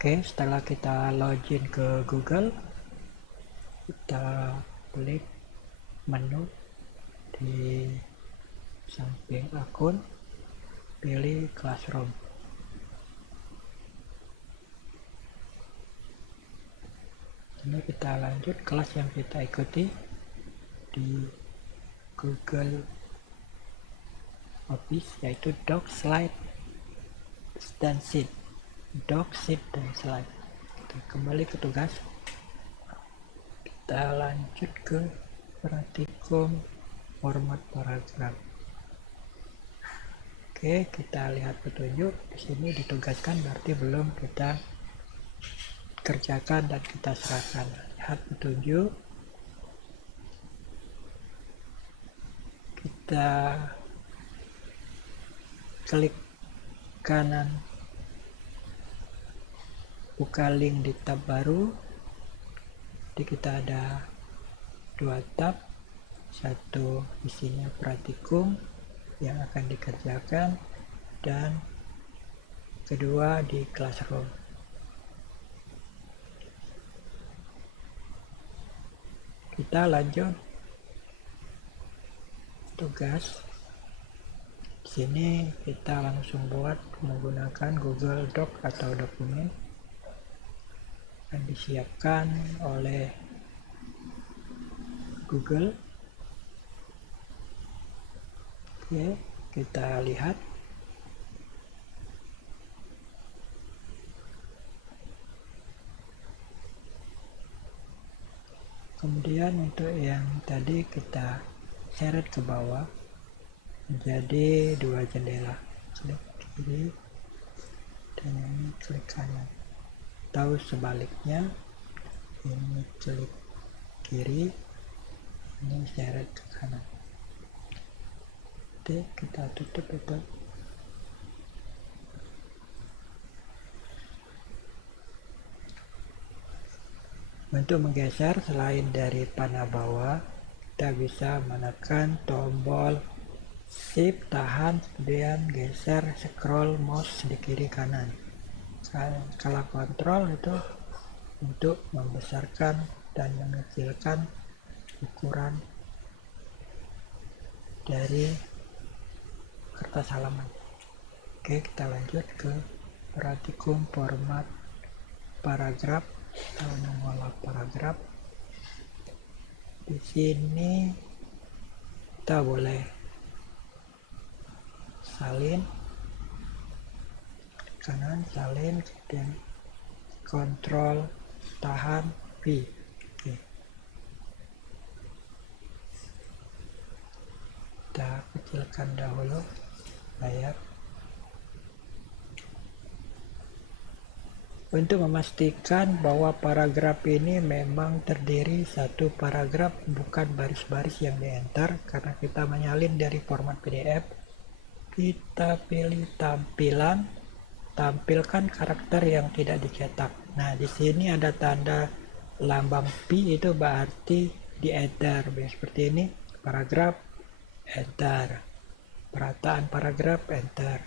Oke, setelah kita login ke Google, kita klik menu di samping akun, pilih Classroom. Ini kita lanjut kelas yang kita ikuti di Google Office, yaitu Doc, Slide, dan Sheet. Doc, Sheet, dan Slide. Kita kembali ke tugas. Kita lanjut ke praktikum format paragraf. Oke, kita lihat petunjuk. Di sini ditugaskan, berarti belum kita kerjakan dan kita serahkan. Lihat petunjuk. Kita klik kanan, buka link di tab baru. Jadi kita ada dua tab, satu isinya praktikum yang akan dikerjakan, dan kedua di Classroom. Kita lanjut tugas. Di sini kita langsung buat menggunakan Google Doc atau dokumen yang disiapkan oleh Google. Oke, kita lihat. Kemudian untuk yang tadi kita seret ke bawah menjadi dua jendela, klik kiri dan ini klik kanan, atau sebaliknya, ini klik kiri, ini seret ke kanan. Oke, kita tutup itu. Untuk menggeser, selain dari panah bawah, kita bisa menekan tombol Shift, tahan, kemudian geser, scroll mouse di kiri kanan. Kalau kontrol itu untuk membesarkan dan mengecilkan ukuran dari kertas halaman. Oke, kita lanjut ke praktikum format paragraf atau mengolah paragraf. Di sini kita boleh salin kanan, salin, kemudian kontrol, tahan, V. Oke. Kita kecilkan dahulu layar. Untuk memastikan bahwa paragraf ini memang terdiri satu paragraf, bukan baris-baris yang di-enter, karena kita menyalin dari format PDF, kita pilih tampilan, tampilkan karakter yang tidak dicetak. Nah, di sini ada tanda lambang P, itu berarti di-enter. Seperti ini, paragraf, enter. Perataan paragraf, enter.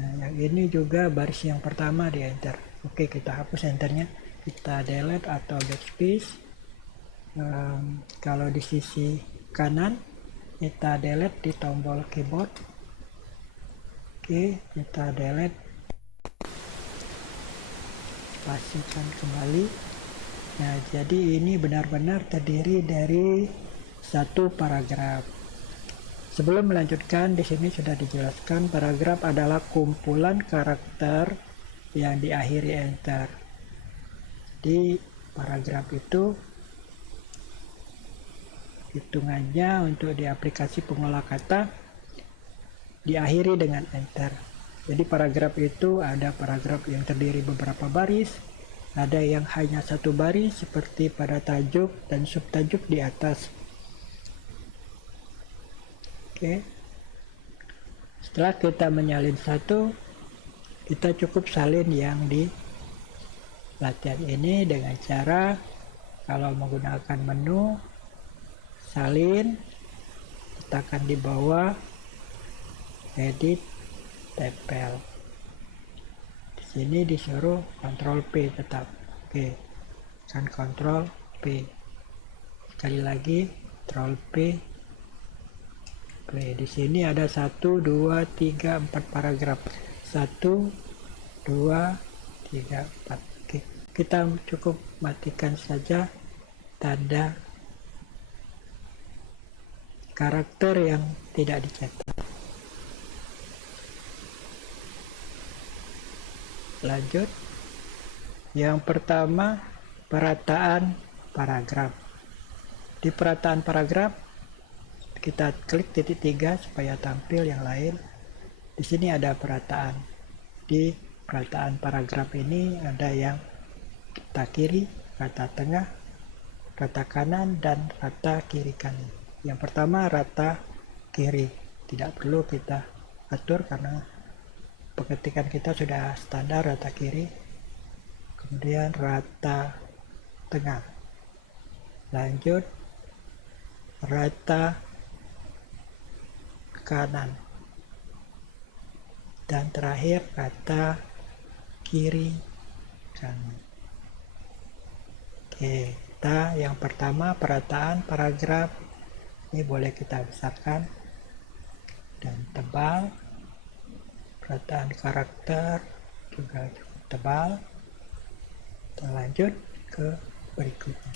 Nah, yang ini juga baris yang pertama di-enter. Oke, kita hapus enternya, kita delete atau backspace. Kalau di sisi kanan, kita delete di tombol keyboard. Oke, kita delete, spasikan kembali. Nah, jadi ini benar-benar terdiri dari satu paragraf. Sebelum melanjutkan, di sini sudah dijelaskan paragraf adalah kumpulan karakter yang diakhiri enter. Di paragraf itu hitungannya untuk di aplikasi pengolah kata diakhiri dengan enter. Jadi paragraf itu ada paragraf yang terdiri beberapa baris, ada yang hanya satu baris seperti pada tajuk dan subtajuk di atas. Oke. Setelah kita menyalin satu, kita cukup salin yang di latihan ini dengan cara, kalau menggunakan menu, salin, letakkan di bawah, edit, tempel. Di Sini disuruh Ctrl P tetap. Oke, kan Ctrl P. Sekali lagi Ctrl P. Oke, di sini ada 1, 2, 3, 4 paragraf. 1, 2, 3, 4. Oke, kita cukup matikan saja tanda karakter yang tidak dicetak. Lanjut. Yang pertama, perataan paragraf. Di perataan paragraf, kita klik titik 3 supaya tampil yang lain. Di sini ada perataan. Di perataan paragraf ini ada yang rata kiri, rata tengah, rata kanan, dan rata kiri kanan. Yang pertama rata kiri. Tidak perlu kita atur karena pengetikan kita sudah standar rata kiri. Kemudian rata tengah. Lanjut rata kanan, dan terakhir rata kiri kanan. Oke, kita yang pertama perataan paragraf ini boleh kita besarkan dan tebal. Perataan karakter juga cukup tebal. Kita lanjut ke berikutnya,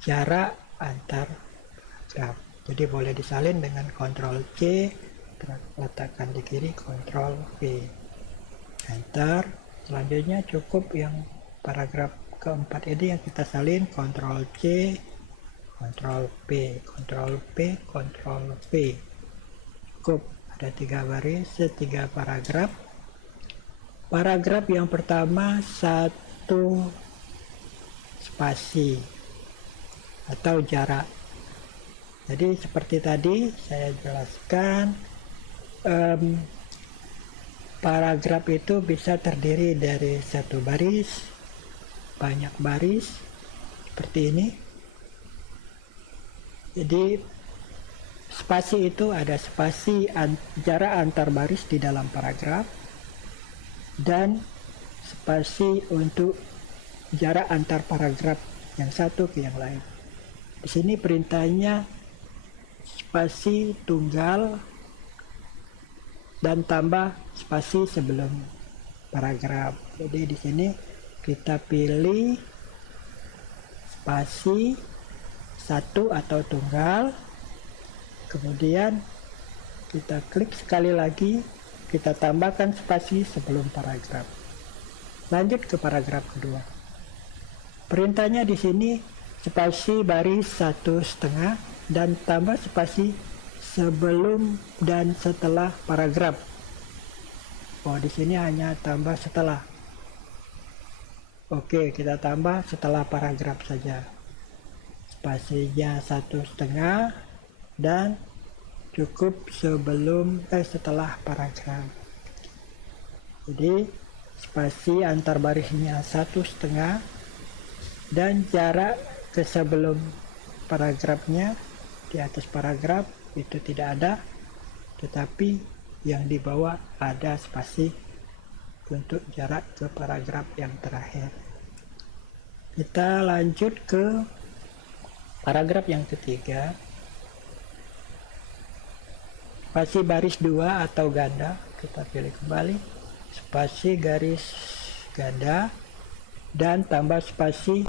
jarak antar paragraf. Jadi boleh disalin dengan Ctrl C, letakkan di kiri Ctrl V, enter. Selanjutnya cukup yang paragraf keempat ini yang kita salin, Ctrl C, Ctrl P, Ctrl P, Ctrl V. Cukup, ada 3 baris, 3 paragraf. Paragraf yang pertama 1 spasi atau jarak. Jadi seperti tadi saya jelaskan, paragraf itu bisa terdiri dari 1 baris, banyak baris, seperti ini. Jadi spasi itu ada spasi jarak antar baris di dalam paragraf, dan spasi untuk jarak antar paragraf yang satu ke yang lain. Di sini perintahnya spasi tunggal dan tambah spasi sebelum paragraf. Jadi di sini kita pilih spasi 1 atau tunggal, kemudian kita klik sekali lagi, kita tambahkan spasi sebelum paragraf. Lanjut ke paragraf kedua. Perintahnya di sini spasi baris 1,5 dan tambah spasi sebelum dan setelah paragraf. Oh, di sini hanya tambah setelah. Oke, kita tambah setelah paragraf saja. Spasinya 1,5 dan cukup setelah paragraf. Jadi spasi antar barisnya 1,5 dan jarak ke sebelum paragrafnya di atas paragraf itu tidak ada, tetapi yang di bawah ada spasi untuk jarak ke paragraf yang terakhir. Kita lanjut ke paragraf yang ketiga. Spasi baris 2 atau ganda, kita pilih kembali spasi garis ganda dan tambah spasi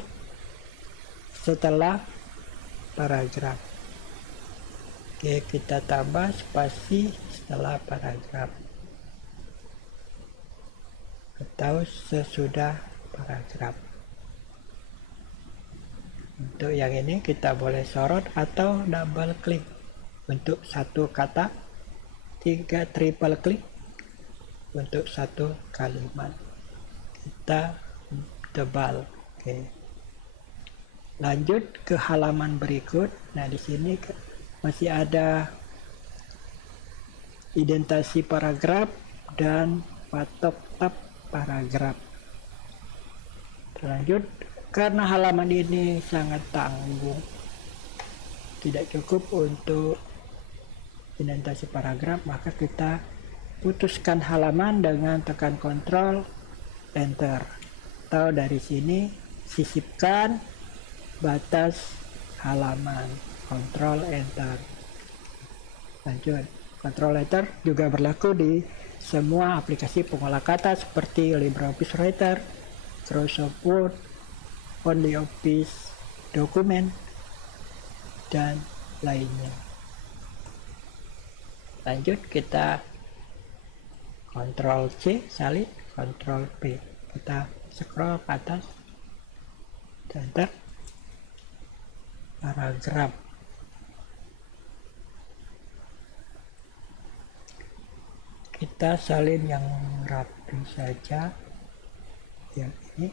setelah paragraf. Oke, kita tambah spasi setelah paragraf atau sesudah paragraf. Untuk yang ini kita boleh sorot atau double klik. Untuk satu kata, 3 triple klik. Untuk 1 kalimat kita tebal. Oke. Lanjut ke halaman berikut. Nah, di sini masih ada indentasi paragraf dan patok tab paragraf. Lanjut, karena halaman ini sangat tanggung, tidak cukup untuk indentasi paragraf, maka kita putuskan halaman dengan tekan Ctrl Enter, atau dari sini sisipkan batas halaman, Ctrl Enter. Lanjut, Ctrl Enter juga berlaku di semua aplikasi pengolah kata seperti LibreOffice Writer, Microsoft Word, OnlyOffice Dokumen, dan lainnya. Lanjut, kita Ctrl C salin, Ctrl P, kita scroll ke atas, enter, paragraf. Kita salin yang rapi saja, yang ini.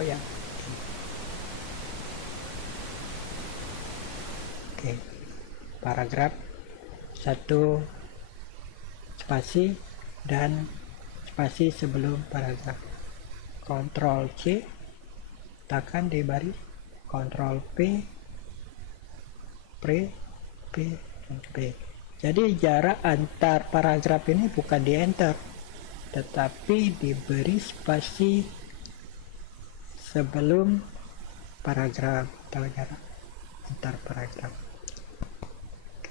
Oh ya. Oke. Paragraf 1 spasi dan spasi sebelum paragraf. Ctrl C, tekan di baris, Ctrl P, dan P. Jadi jarak antar paragraf ini bukan di enter, tetapi diberi spasi sebelum paragraf atau jarak antar paragraf.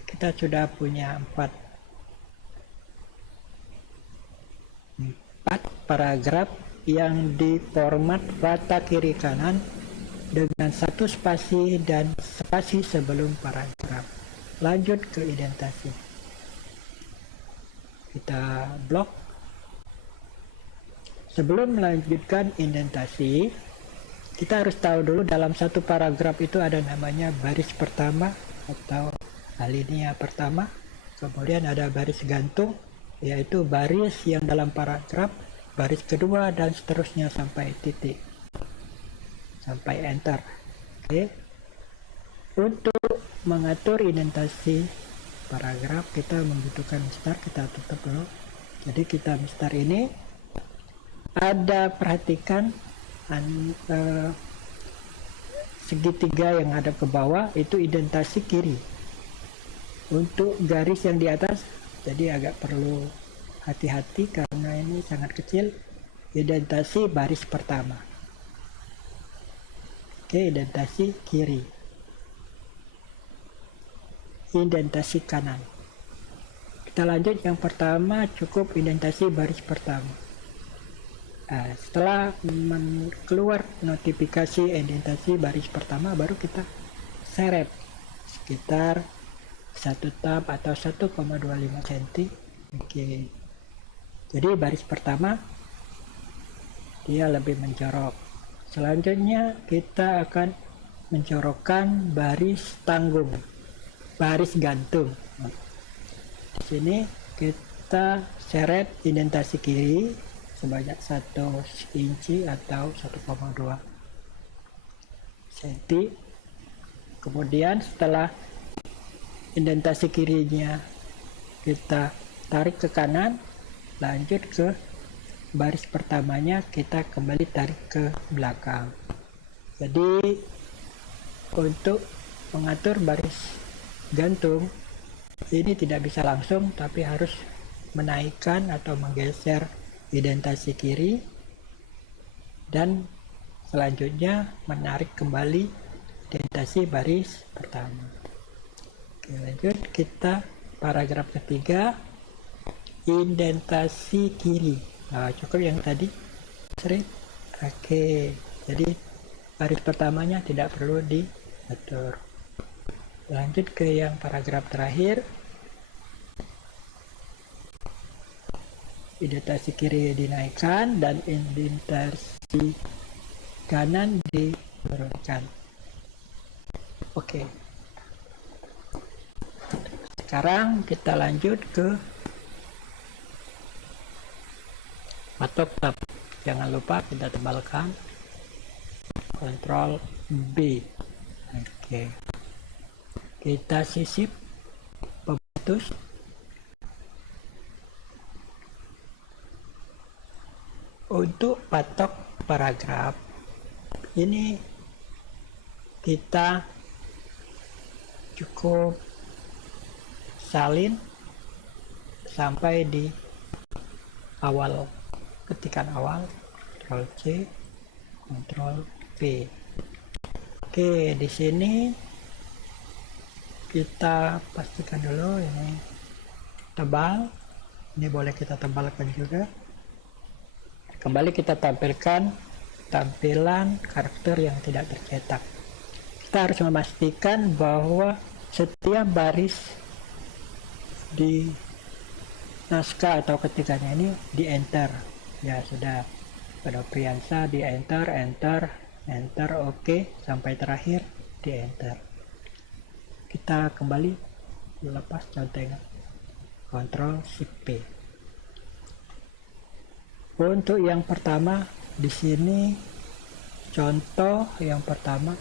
Kita sudah punya 4 paragraf yang diformat rata kiri kanan dengan 1 spasi dan spasi sebelum paragraf. Lanjut ke indentasi. Kita blok. Sebelum melanjutkan indentasi, kita harus tahu dulu dalam satu paragraf itu ada namanya baris pertama atau alinea pertama, kemudian ada baris gantung, yaitu baris yang dalam paragraf, baris kedua, dan seterusnya sampai titik, sampai enter. Oke. Untuk mengatur indentasi paragraf kita membutuhkan mistar, kita tutup dulu. Jadi kita mistar ini ada, perhatikan segitiga yang ada ke bawah itu indentasi kiri. Untuk garis yang di atas jadi agak perlu hati-hati karena ini sangat kecil, indentasi baris pertama. Oke, indentasi kiri, indentasi kanan. Kita lanjut, yang pertama cukup indentasi baris pertama. Nah, setelah keluar notifikasi indentasi baris pertama, baru kita seret sekitar 1 tab atau 1,25 cm. Oke. Jadi baris pertama dia lebih menjorok. Selanjutnya kita akan menjorokkan baris tanggung, baris gantung. Di sini kita seret indentasi kiri sebanyak 1 inci atau 1,2 cm. Kemudian setelah indentasi kirinya kita tarik ke kanan, lanjut ke baris pertamanya kita kembali tarik ke belakang. Jadi untuk mengatur baris gantung ini tidak bisa langsung, tapi harus menaikkan atau menggeser indentasi kiri dan selanjutnya menarik kembali indentasi baris pertama. Oke, lanjut, kita paragraf ketiga, indentasi kiri. Nah, cukup yang tadi seret. Oke, jadi baris pertamanya tidak perlu diatur. Lanjut ke yang paragraf terakhir, indentasi kiri dinaikkan dan indentasi kanan diturunkan. Oke. Sekarang kita lanjut ke patok tab. Jangan lupa kita tebalkan, Ctrl B. Oke. Kita sisip pembutus. Untuk patok paragraf ini kita cukup salin sampai di awal, ketikan awal, Ctrl C, Ctrl V. Oke, di sini kita pastikan dulu ini tebal. Ini boleh kita tebalkan juga. Kembali kita tampilkan tampilan karakter yang tidak tercetak. Kita harus memastikan bahwa setiap baris di naskah atau ketikannya ini di enter. Ya sudah, pada Priyansa di enter, enter, oke, sampai terakhir di enter. Kita kembali lepas contohnya, Ctrl Shift P. Untuk yang pertama di sini, contoh yang pertama,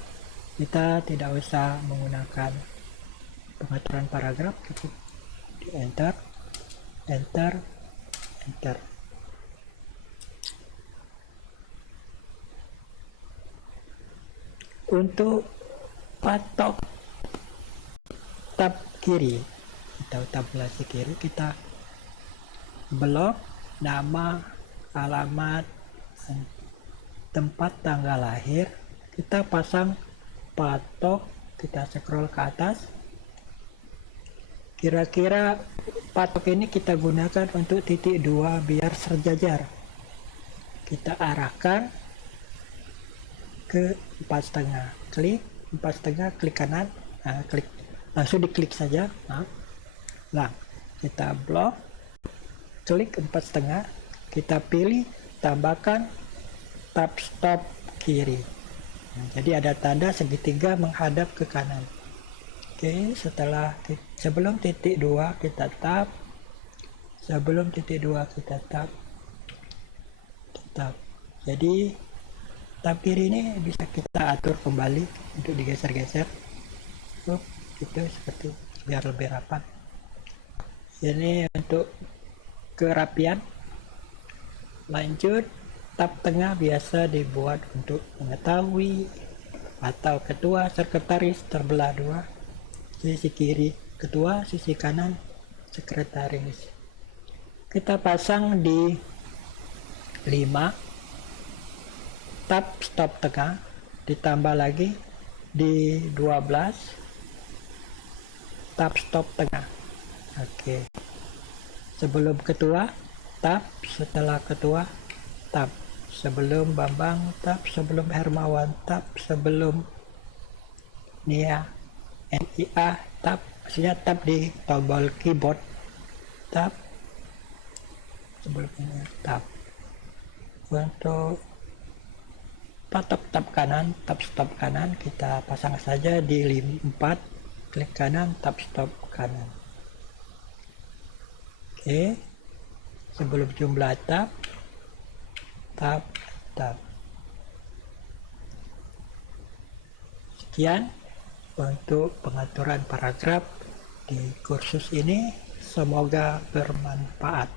kita tidak usah menggunakan pengaturan paragraf, cukup di enter, enter. Untuk patok tab kiri atau tabulasi kiri, kita blok nama, alamat, tempat tanggal lahir, kita pasang patok, kita scroll ke atas. Kira-kira patok ini kita gunakan untuk titik 2 biar sejajar. Kita arahkan ke 4,5, klik 4,5, klik kanan, klik, langsung diklik saja. Nah, kita blok, klik 4,5, kita pilih, tambahkan tab stop kiri. Jadi ada tanda segitiga menghadap ke kanan. Oke, sebelum titik 2 kita tab, sebelum titik 2 kita tab. Jadi tab kiri ini bisa kita atur kembali untuk digeser-geser, gitu, seperti biar lebih rapat. Ini untuk kerapian. Lanjut, tab tengah biasa dibuat untuk mengetahui atau ketua sekretaris terbelah 2, sisi kiri ketua, sisi kanan sekretaris. Kita pasang di 5, tab stop tengah, ditambah lagi di 12, tab stop tengah. Oke, sebelum ketua tab, setelah ketua tab, sebelum Bambang tab, sebelum Hermawan tab, sebelum Nia NIA tab, maksudnya tab di tombol keyboard tab, sebelumnya tab. Untuk patok tab kanan, tab stop kanan, kita pasang saja di 4, klik kanan, tab stop kanan. Oke, sebelum jumlah tab, tab. Sekian untuk pengaturan paragraf di kursus ini, semoga bermanfaat.